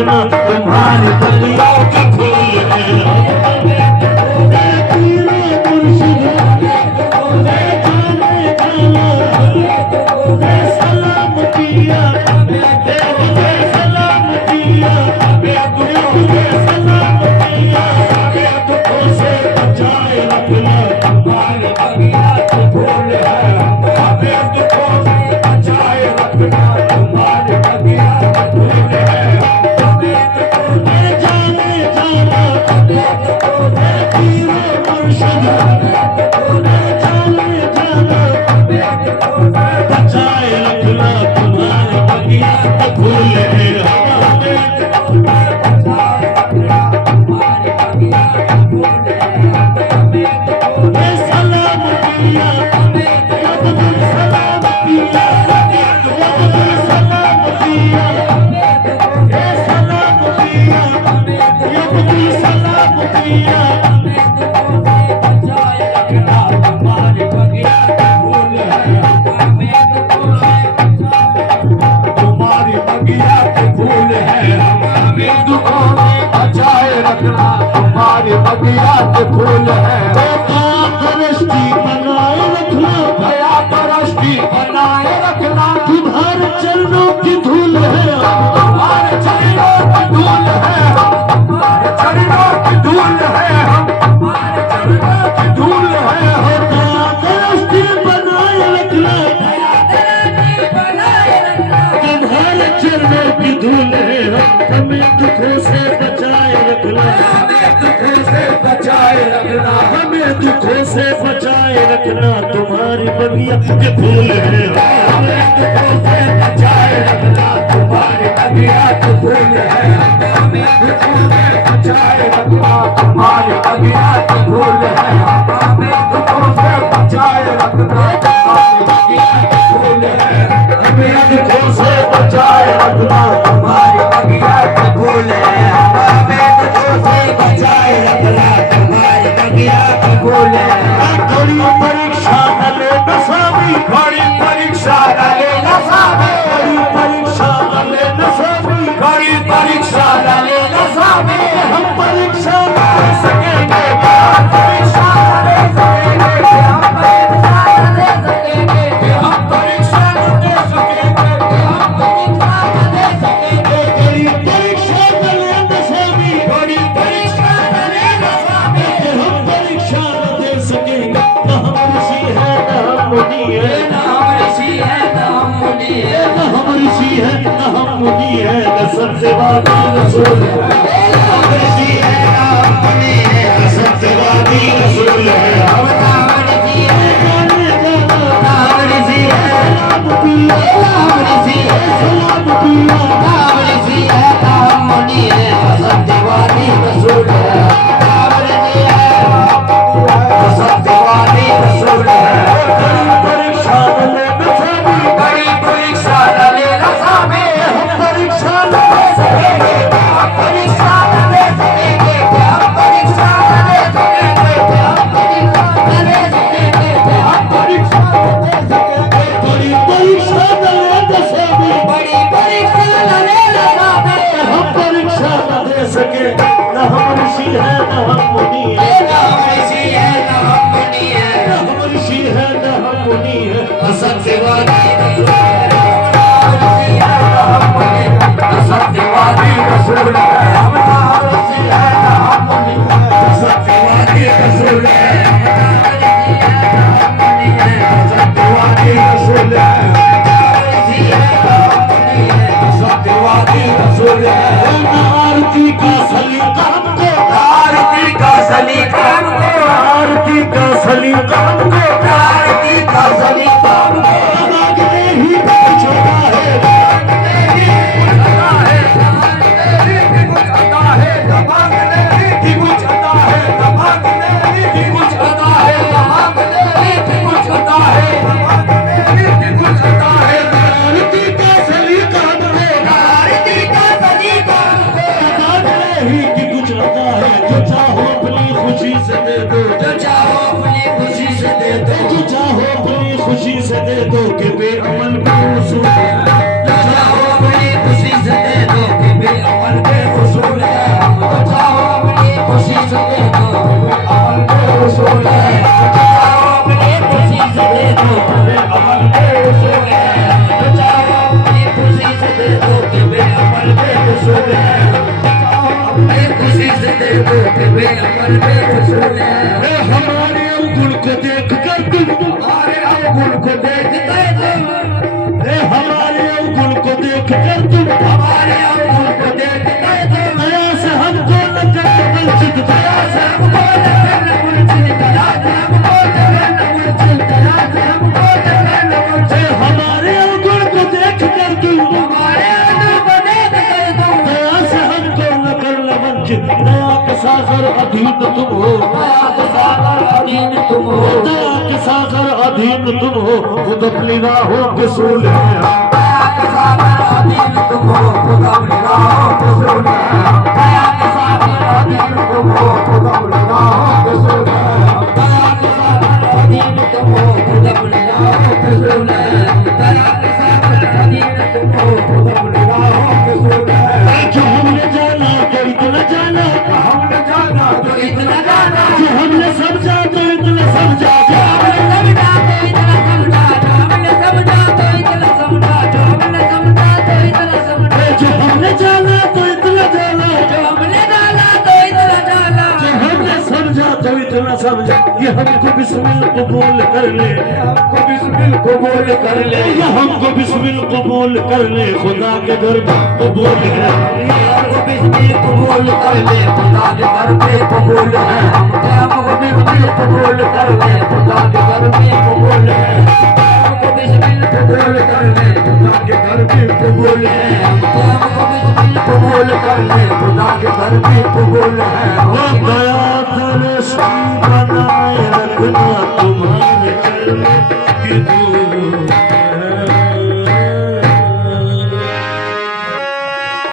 रखना तुम्हारी बगिया के फूल है। तुम्हारी बगिया के फूल है। परस्ती बनाए रखना, दया परस्ती बनाए रखना, तुम्हारे चरणों की धूल है, तुम्हारे चरणों की धूल है, तुम्हारे चरणों की धूल है, हमारे चरणों की धूल है। परस्ती बनाए रखना, तुम्हारे चरणों की धूल है, हमें दुखों से बचाए रखना, बचाए रखना, हमें दुखों से बचाए रखना, तुम्हारी बगिया के फूल है, हमें दुखों से बचाए रखना, तुम्हारी बगिया के फूल है, हमें दुखों से बचाए रखना, तुम्हारी बगिया के फूल है, हमें दुखों से बचाए रखना, तुम्हारी बगिया के फूल है, हमें दुखों से बचाए रखना, तुम्हारी बगिया के फूल है, हमें दुखों से बचाए रखना, तुम्हारी बगिया के फूल है। बड़ी परीक्षा न लेना स्वामी, बड़ी परीक्षा न लेना स्वामी, बड़ी परीक्षा न लेना स्वामी, बड़ी परीक्षा न लेना स्वामी, हम परीक्षा न ले सकेंगे, हम परीक्षा न ले सकेंगे, हम परीक्षा न ले सकेंगे, हम परीक्षा न ले सकेंगे, बड़ी परीक्षा न लेना स्वामी, बड़ी परीक्षा न लेना स्वामी, हम परीक्षा न दे सकेंगे, न हम ऋषि है न हम मुनि है, न हम ऋषि है न हम मुनि है, न हम ऋषि है न हम मुनि है, न सत्यवादी रसूल है, न हम ऋषि है न हम मुनि है, न सत्यवादी रसूल है, हम नाम ऋषि है, नाम ऋषि है, सलाम पिया, नाम ऋषि है, सलाम पिया, नाम ऋषि है, नाम मुनि है, सत्यवादी रसूल है, नाम ऋषि है, सत्यवादी रसूल है। परीक्षा न लेना स्वामी, बड़ी परीक्षा न लेना स्वामी, हम परीक्षा न ले सकेंगे, हम परीक्षा न ले सकेंगे, हम परीक्षा न ले सकेंगे, हम परीक्षा न ले सकेंगे, हम परीक्षा न ले सकेंगे, बड़ी परीक्षा न लेना स्वामी, बड़ी परीक्षा न लेना स्वामी, हम परीक्षा न दे सके, न हम ऋषि है न हम मुनि है, न हम ऋषि है न हम मुनि है, न हम ऋषि है न हम मुनि है, सत्यवादी रसूल है, नाम ऋषि है न हम मुनि है, सत्यवादी रसूल है, हम नाम ऋषि है न हम मुनि है, सत्यवादी रसूल है, नाम ऋषि है न हम मुनि है, सत्यवादी रसूल है, नाम ऋषि है न हम मुनि है, सत्यवादी रसूल है। आरती का सलीका हमको, आरती का सलीका हमको, आरती का सलीका हमको, आरती का सलीका हमको, मांगने ही कुछ होता है, आरती का सलीका हमको, मांगने ही कि कुछ होता है, जो चाहो अपनी खुशी से दे दो, जो चाहो अपनी खुशी से दे दो, जो चाहो अपनी खुशी से दे दो, कि बेअमल को सुन, जो चाहो अपनी खुशी से दे दो, कि बेअमल पे दो कि वे अमल में वसूल है। हमारे अवगुण को देख कर तुम, हमारे अवगुण को देख कर तुम, हमारे अवगुण को देख कर तुम, हमारे अवगुण को देख कर तुम, दया से हमको न कर वंचित, दया से हमको न करना वंचित, दया से हमको न करना वंचित, दया से हमको न करना वंचित। हमारे अवगुण को देख कर तुम, हमारे अवगुण को देख कर तुम, दया से हमको न करना वंचित, दया के सागर अधीन तुम हो, दया के सागर अधीन तुम हो, दया के सागर अधीन तुम हो, खुद अपनी राहों के सूल हैं। दया के सागर अधीन तुम हो, खुद अपनी राहों के सूल है। दया के सागर अधीन तुम हो, खुद अपनी राहों के सूल है। दया के सागर अधीन तुम हो, खुद अपनी राहों के सूल है। दया के सागर अधीन तुम हो, खुद अपनी राहों के सूल है। जो हमने जाना तो इतना जाना, हमने जाना तो इतना जाना, जो हमने समझा तो इतना समझा, जो हमने समझा तो इतना समझा, जो हमने समझा तो इतना समझा, जो हमने समझा तो इतना समझा, जो हमने जाना तो इतना जाना, जो हमने जाना तो इतना जाना, जो हमने समझा तो इतना समझा। ये हमको बिस्मिल कबूल कर ले, हमको बिस्मिल कबूल कर ले, ये हमको बिस्मिल कबूल कर ले, खुदा के घर में कबूल है। हमको बिस्मिल कबूल कर ले, खुदा के घर में कबूल है। हमको बिस्मिल कबूल कर ले, खुदा के घर में कबूल है। हमको बिस्मिल कबूल कर ले, खुदा के घर में कबूल है। हमको बिस्मिल कबूल कर ले, खुदा के घर में कबूल है। वो दया दृष्टि बनाए रखना तुम्हारे चरण की दूर